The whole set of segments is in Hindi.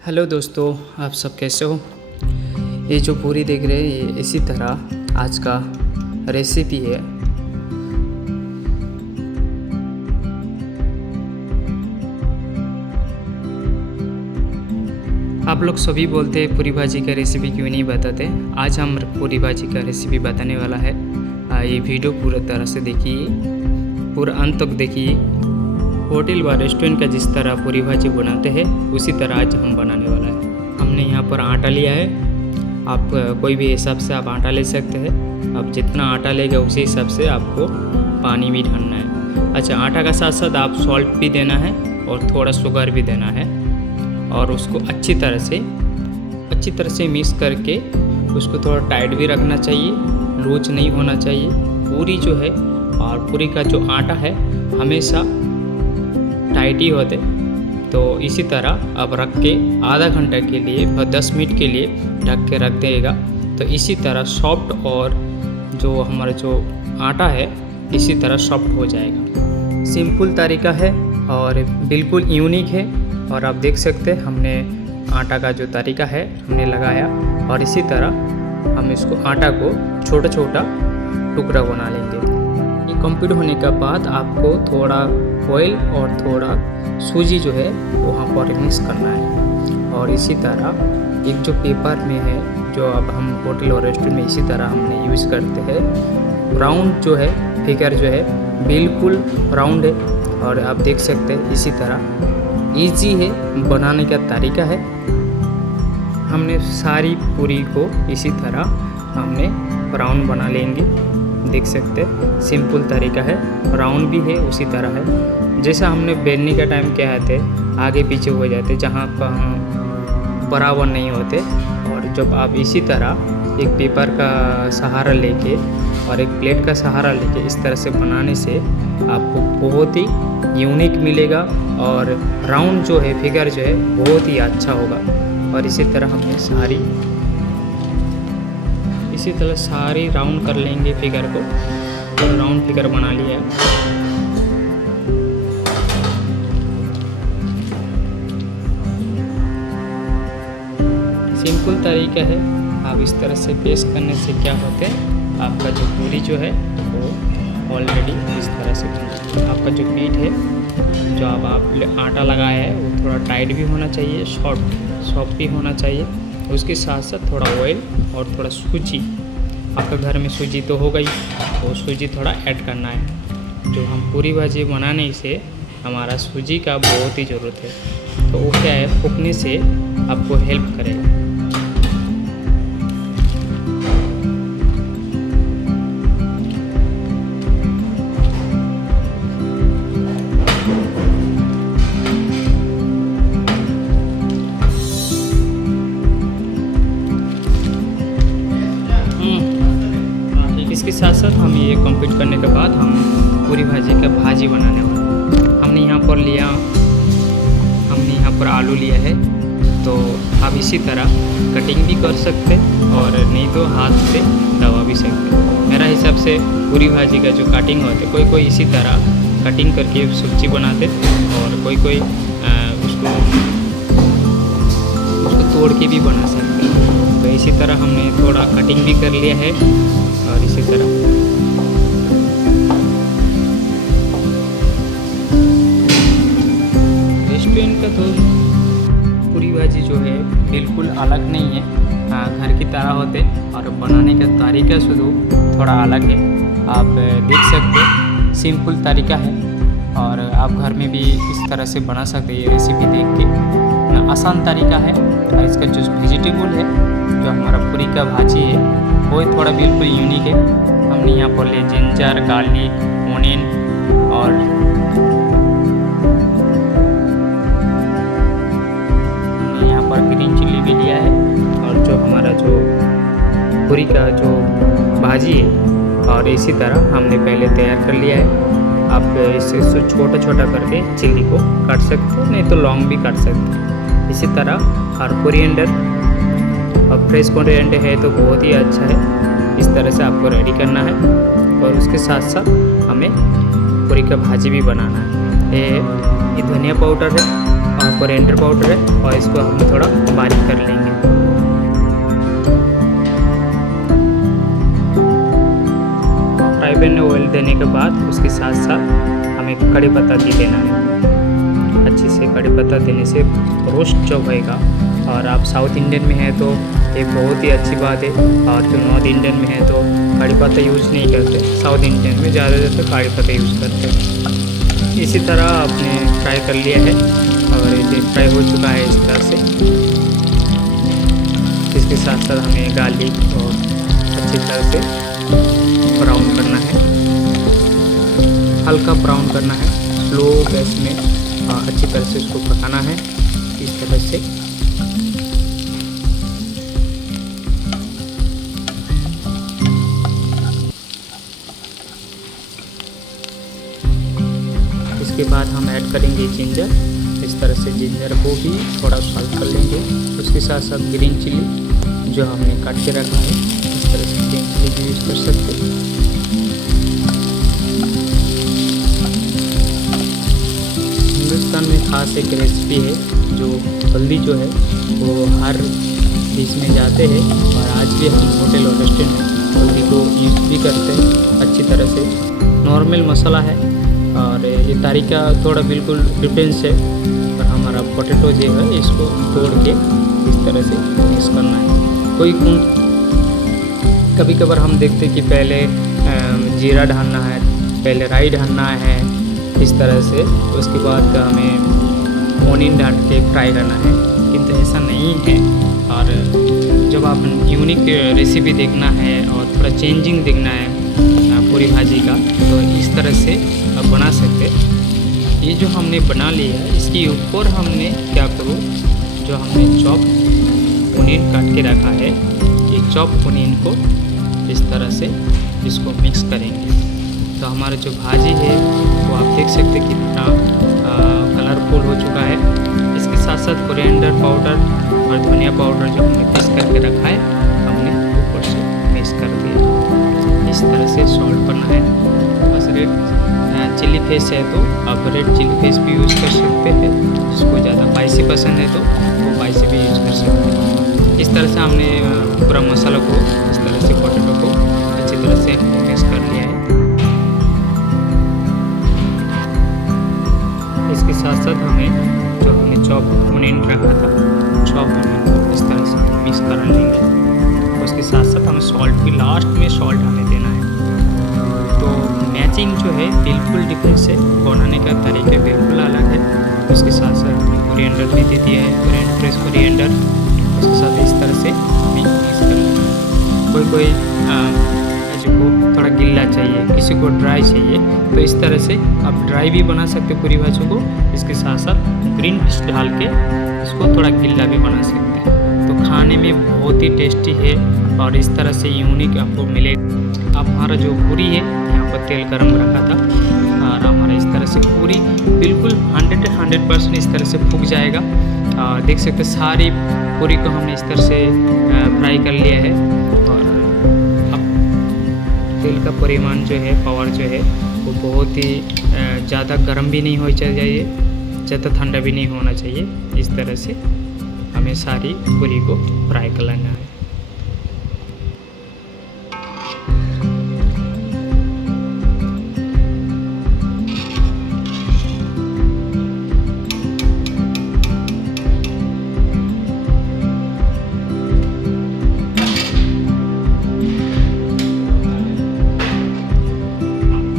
हेलो दोस्तों, आप सब कैसे हो। ये जो पूरी देख रहे हैं ये इसी तरह आज का रेसिपी है। आप लोग सभी बोलते हैं पूरी भाजी का रेसिपी क्यों नहीं बताते। आज हम पूरी भाजी का रेसिपी बताने वाला है। ये वीडियो पूरी तरह से देखिए, पूरा अंत तक देखिए। होटल व रेस्टोरेंट का जिस तरह पूरी भाजी बनाते हैं उसी तरह आज हम बनाने वाला है। हमने यहाँ पर आटा लिया है। आप कोई भी हिसाब से आप आटा ले सकते हैं। आप जितना आटा लेगा उसी हिसाब से आपको पानी भी डालना है। अच्छा, आटा का साथ साथ आप सॉल्ट भी देना है और थोड़ा शुगर भी देना है और उसको अच्छी तरह से मिक्स करके उसको थोड़ा टाइट भी रखना चाहिए, लूज नहीं होना चाहिए। पूरी जो है और पूरी का जो आटा है हमेशा टाइट ही होते। तो इसी तरह आप रख के आधा घंटा के लिए और 10 मिनट के लिए ढक के रख देगा। तो इसी तरह सॉफ्ट और जो हमारा जो आटा है इसी तरह सॉफ्ट हो जाएगा। सिंपल तरीका है और बिल्कुल यूनिक है। और आप देख सकते हैं हमने आटा का जो तरीका है हमने लगाया और इसी तरह हम इसको आटा को छोटा छोटा टुकड़ा बना लेंगे। ये कंप्लीट होने के बाद आपको थोड़ा ऑयल और थोड़ा सूजी जो है वहाँ पर मिक्स करना है। और इसी तरह एक जो पेपर में है जो अब हम होटल और रेस्टोरेंट में इसी तरह हमने यूज़ करते हैं। राउंड जो है फिगर जो है बिल्कुल राउंड है और आप देख सकते हैं इसी तरह इजी है बनाने का तरीका है। हमने सारी पूरी को इसी तरह हमने राउंड बना लेंगे। देख सकते हैं सिंपल तरीका है, राउंड भी है उसी तरह है। जैसा हमने बेलने का टाइम क्या है आगे पीछे हो जाते जहाँ पर बराबर नहीं होते। और जब आप इसी तरह एक पेपर का सहारा लेके और एक प्लेट का सहारा लेके इस तरह से बनाने से आपको बहुत ही यूनिक मिलेगा और राउंड जो है फिगर जो है बहुत ही अच्छा होगा। और इसी तरह हमने इसी तरह सारी राउंड कर लेंगे फिगर को। और राउंड फिगर बना लिया है। सिंपल तरीका है। आप इस तरह से पेस्ट करने से क्या होते हैं, आपका जो पूरी जो है वो ऑलरेडी इस तरह से आपका जो पीठ है जो अब आप आटा लगाया है वो थोड़ा टाइट भी होना चाहिए, सॉफ्ट भी होना चाहिए। उसके साथ साथ थोड़ा ऑयल और थोड़ा सूजी, आपके घर में सूजी तो हो गई, वो सूजी थोड़ा ऐड करना है। जो हम पूरी भाजी बनाने से हमारा सूजी का बहुत ही ज़रूरत है। तो वो क्या है, फूकने से आपको हेल्प करेगा। इसके साथ साथ हम ये कंप्लीट करने के बाद हम पूरी भाजी का भाजी बनाने वाले। हमने यहाँ पर आलू लिया है। तो आप इसी तरह कटिंग भी कर सकते और नहीं तो हाथ से दबा भी सकते। मेरा हिसाब से पूरी भाजी का जो कटिंग होते कोई इसी तरह कटिंग करके सब्जी बनाते और कोई उसको तोड़ के भी बना सकते। तो इसी तरह हमने थोड़ा कटिंग भी कर लिया है। और इसी तरह रेस्टोरेंट का तो पूरी भाजी जो है बिल्कुल अलग नहीं है, घर की तरह होते और बनाने का तरीका शुरू थोड़ा अलग है। आप देख सकते सिंपल तरीका है और आप घर में भी इस तरह से बना सकते हैं। ये रेसिपी देख के आसान तरीका है। और इसका जो वेजिटेबल है जो हमारा पूरी का भाजी है वो थोड़ा बिल्कुल यूनिक है। हमने यहाँ पर ले जिंजर, गार्लिक, ओनियन और हमने यहाँ पर ग्रीन चिल्ली भी लिया है। और जो हमारा जो पूरी का जो भाजी है और इसी तरह हमने पहले तैयार कर लिया है। आप इसे छोटा करके चिल्ली को काट सकते हैं, नहीं तो लॉन्ग भी काट सकते हैं। इसी तरह और कोरिएंडर और फ्रेश कोरिएंडर है तो बहुत ही अच्छा है। इस तरह से आपको रेडी करना है और उसके साथ साथ हमें पूरी का भाजी भी बनाना है। ये धनिया पाउडर है कोरिएंडर पाउडर है और इसको हम थोड़ा बारीक कर लेंगे। फ्राई पैन में ऑयल देने के बाद उसके साथ साथ हमें कड़ी पत्ता भी देना है। अच्छे से कड़ी पत्ता देने से रोस्ट जो होएगा, और आप साउथ इंडियन में हैं तो ये बहुत ही अच्छी बात है, और जो नॉर्थ इंडियन में है तो कड़ी पत्ता यूज़ नहीं करते। साउथ इंडियन में ज़्यादातर कड़ी पत्ता यूज़ करते हैं। इसी तरह आपने फ्राई कर लिया है और ये फ्राई हो चुका है इस तरह से। इसके साथ साथ हमें गार्लिक और अच्छी तरह से ब्राउन करना है, हल्का ब्राउन करना है, स्लो गैस में अच्छी तरह से इसको पकाना है इस तरह से। इसके बाद हम ऐड करेंगे जिंजर। इस तरह से जिंजर को भी थोड़ा सॉल्ट कर लेंगे। उसके साथ साथ ग्रीन चिली जो हमने काट के रखा है, इस तरह से ग्रीन चिली भी यूज़ कर सकते हैं। हिंदुस्तान में खास एक रेसिपी है जो हल्दी जो है वो हर डिश में जाते हैं, और आज भी हम होटल और रेस्टोरेंट में हल्दी को यूज़ भी करते हैं अच्छी तरह से। नॉर्मल मसाला है और ये तरीका थोड़ा बिल्कुल डिफरेंस है, और हमारा पोटैटो जो है इसको तोड़ के इस तरह से मिक्स करना है। कभी कभार हम देखते हैं कि पहले जीरा डालना है, पहले राई डालना है इस तरह से, उसके बाद हमें ओनियन डाल के फ्राई करना है, किंतु ऐसा नहीं है। और जब आप यूनिक रेसिपी देखना है और थोड़ा चेंजिंग देखना है पूरी भाजी का, तो इस तरह से आप बना सकते। ये जो हमने बना लिया है इसके ऊपर हमने क्या करो, जो हमने चॉप ओनियन काट के रखा है, ये चॉप ओनियन को इस तरह से इसको मिक्स करेंगे। तो हमारा जो भाजी है वो आप देख सकते हैं कितना कलरफुल हो चुका है। इसके साथ साथ कोरिएंडर पाउडर और धनिया पाउडर जो हमने पीस करके रखा है हमने ऊपर से मिक्स कर दिया। इस तरह से सॉल्ट करना है। बस रेड चिली फेस है तो आप रेड चिली फेस भी यूज़ कर सकते हैं। जिसको ज़्यादा स्पाइसी पसंद है तो वो स्पाइसी भी यूज़ कर सकते हैं। इस तरह से हमने पूरा मसाला को इस तरह से पोटैटो को अच्छी तरह से मिक्स कर लिया है। इसके साथ साथ हमें जो हमने चॉप ओनियन रखा था, चॉप ओनियन को इस तरह से मिक्स कर लेंगे। उसके साथ साथ हमें सॉल्ट भी लास्ट में सॉल्ट हमें देना है। तो मैचिंग जो है बिल्कुल डिफरेंस है, बनाने का तरीका बिल्कुल अलग है। उसके साथ साथ हमने कोरिएंडर भी दे दिया है, कोरिएंडर फ्रेश कोरिएंडर। उसके साथ इस तरह से मिक्स कर लेंगे। कोई जो थोड़ा गिल्ला चाहिए, किसी को ड्राई चाहिए, तो इस तरह से आप ड्राई भी बना सकते पूरी भाजी को। इसके साथ साथ ग्रीन पीस डाल के इसको थोड़ा गिल्ला भी बना सकते हैं। तो खाने में बहुत ही टेस्टी है और इस तरह से यूनिक आपको मिलेगा। अब हमारा जो पूरी है, यहाँ पर तेल गरम रखा था और हमारा इस तरह से पूरी बिल्कुल 100% इस तरह से फूक जाएगा। देख सकते सारी पूरी को हमने इस तरह से फ्राई कर लिया है। और अब तेल का परिमाण जो है, पावर जो है वो बहुत ही ज़्यादा गर्म भी नहीं होना चाहिए, ज़्यादा ठंडा भी नहीं होना चाहिए। इस तरह से हमें सारी पूरी को फ्राई कर लेना है।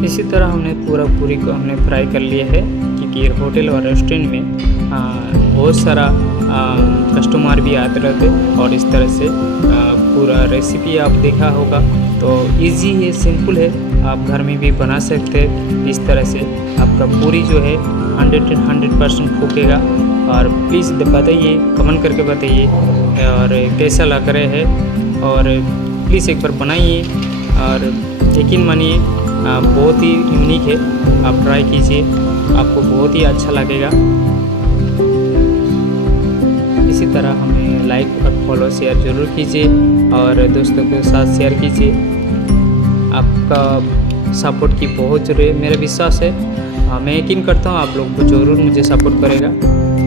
इसी तरह हमने पूरा पूरी को हमने फ्राई कर लिया है, क्योंकि होटल और रेस्टोरेंट में बहुत सारा कस्टमर भी आते रहते, और इस तरह से पूरा रेसिपी आप देखा होगा। तो इजी है, सिंपल है, आप घर में भी बना सकते हैं। इस तरह से आपका पूरी जो है 100% फूकेगा। और प्लीज़ बताइए, कमेंट करके बताइए और कैसा लग रहा है, और प्लीज़ एक बार बनाइए और यकीन मानिए बहुत ही यूनिक है। आप ट्राई कीजिए, आपको बहुत ही अच्छा लगेगा। इसी तरह हमें लाइक और फॉलो शेयर ज़रूर कीजिए और दोस्तों के साथ शेयर कीजिए। आपका सपोर्ट की बहुत ज़रूरी है, मेरा विश्वास है। मैं यकीन करता हूँ आप लोग को ज़रूर मुझे सपोर्ट करेगा।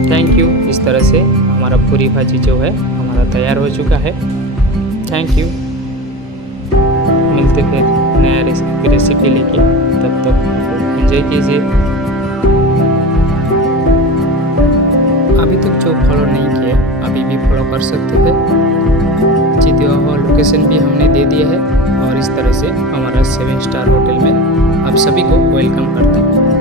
Thank you. इस तरह से हमारा पूरी भाजी जो है हमारा तैयार हो चुका है। Thank you. मिलते फिर नया रेसिपी लेके, तब तक एंजॉय कीजिए। अभी तक जो फॉलो नहीं किया अभी भी फॉलो कर सकते हैं। नीचे दिया हुआ लोकेशन भी हमने दे दिया है और इस तरह से हमारा 7 स्टार होटल में आप सभी को वेलकम करते हैं।